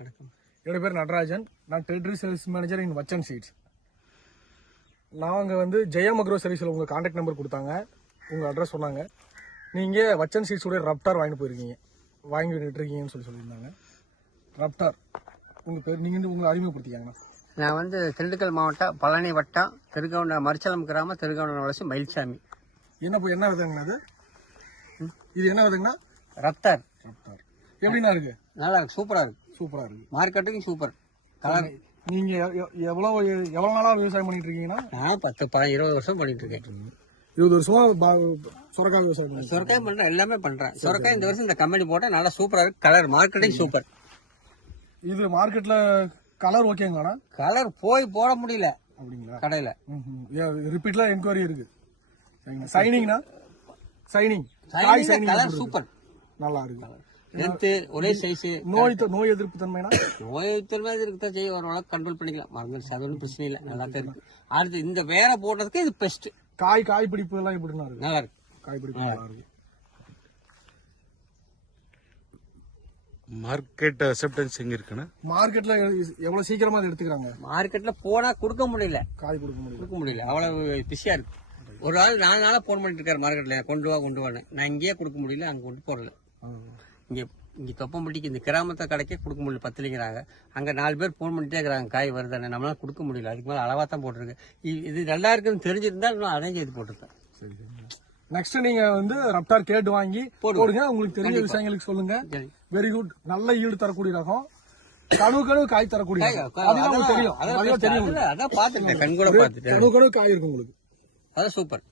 என்னோட பேர் நடராஜன். நான் territory sales manager in Vachan seeds. நாங்கள் வந்து ஜெயம் அக்ரோ சர்வீஸில் உங்கள் கான்டாக்ட் நம்பர் கொடுத்தாங்க, உங்கள் அட்ரஸ் சொன்னாங்க. நீங்கள் வச்சன் சீட்ஸோடைய ரப்டார் வாங்கிட்டு போயிருக்கீங்க, வாங்கிட்டு இருக்கீங்கன்னு சொல்லியிருந்தாங்க. ரப்டார் உங்கள் பேர், நீங்கள் உங்களை அறிமுகப்படுத்திக்காங்கண்ணா. நான் வந்து திண்டுக்கல் மாவட்டம் பழனி வட்டம் திருகவுண்ட மரிச்சலம் கிராமம் திருகவுண்ட வளர்ச்சி மயில்சாமி. என்ன விதங்கண்ணா அது? இது என்ன விதங்கண்ணா? ரப்டார். ரப்டார் எப்படின்னா இருக்கு? நல்லா இருக்கு, சூப்பரா இருக்கு. சூப்பரா இருக்கு, மார்க்கெட்டுக்கும் சூப்பர் கலர். நீங்க எவ்வளவு நாளா விவசாயம் பண்ணிட்டு இருக்கீங்கன்னா? நான் 10-20 வருஷம் பண்ணிட்டு இருக்கேன். 20 வருஷமா சுரக்காய் விவசாயம். சுரக்காய் பண்றேன், எல்லாமே பண்றேன். சுரக்காய் இந்த வருஷம் இந்த கம்பெனி போட்டா நல்லா சூப்பரா இருக்கு. Colour marketing super. இது மார்க்கெட்ல கலர் ஓகேங்கண்ணா? கலர் போய் போட முடியல அப்படிங்களா கடையில. ரிப்பீட்ல என்கொயரி இருக்கு. சைனிங்னா சைனிங் கலர் சூப்பர், நல்லா இருக்கு. ஒரே சைஸ். நோய் எதிர்ப்பு தன்மைனா? நோய் எதிர்ப்பு இருக்குதான் செய்ய, ஓரளவுக்கு கண்ட்ரோல் பண்ணிக்கலாம். மருந்து அது ஒன்றும் பிரச்சனை இல்லை, நல்லா தான் இருக்கு. அடுத்து இந்த வேற போடுறதுக்கு இது பெஸ்ட். காய் பிடிப்பு எல்லாம் எப்படி இருக்கு? நல்லா இருக்கு, காய் பிடிப்பு நல்லா இருக்கு. மார்க்கெட் அக்செப்டன்ஸ் எங்க இருக்குன்னா? மார்க்கெட்ல எவ்வளவு சீக்கிரமா அதை எடுத்துக்கிறாங்க? மார்க்கெட்ல போனா கொடுக்க முடியல, காய் கொடுக்க முடியல, அவ்வளவு பிஸியா இருக்கு. ஒரு ஆள் 4 நாளா போன் பண்ணிட்டு இருக்காரு மார்க்கெட்ல, கொண்டு வான்னு. நான் இங்கேயே கொடுக்க முடியல, அங்க கொண்டு போறல. இங்க தொப்பம்பட்டிக்கு இந்த கிராமத்தை கடைக்கே கொடுக்க முடியல, பத்தலிங்கிறாங்க. அங்க 4 பேர் போன் பண்ணிட்டே இருக்கிறாங்க, காய் வருதானே. நம்மளால கொடுக்க முடியல, அதுக்கு மேல அளவா தான் போட்டிருக்கு. இது நல்லா இருக்குன்னு தெரிஞ்சிருந்தா இன்னும் அதையும் செய்து போட்டிருக்கேன். நெக்ஸ்ட் நீங்க வந்து ரப்டார் கேட்டு வாங்கி போடுங்க. உங்களுக்கு தெரிஞ்ச விஷயங்களுக்கு சொல்லுங்க. Very good. நல்ல ஈடு தரக்கூடிய ரகம், கனவு காய் தரக்கூடிய தெரியும். அதான் பாத்துட்டேன், கண் கூட பாத்துட்டேன். கனவு காய் இருக்கு உங்களுக்கு. அதான் சூப்பர்.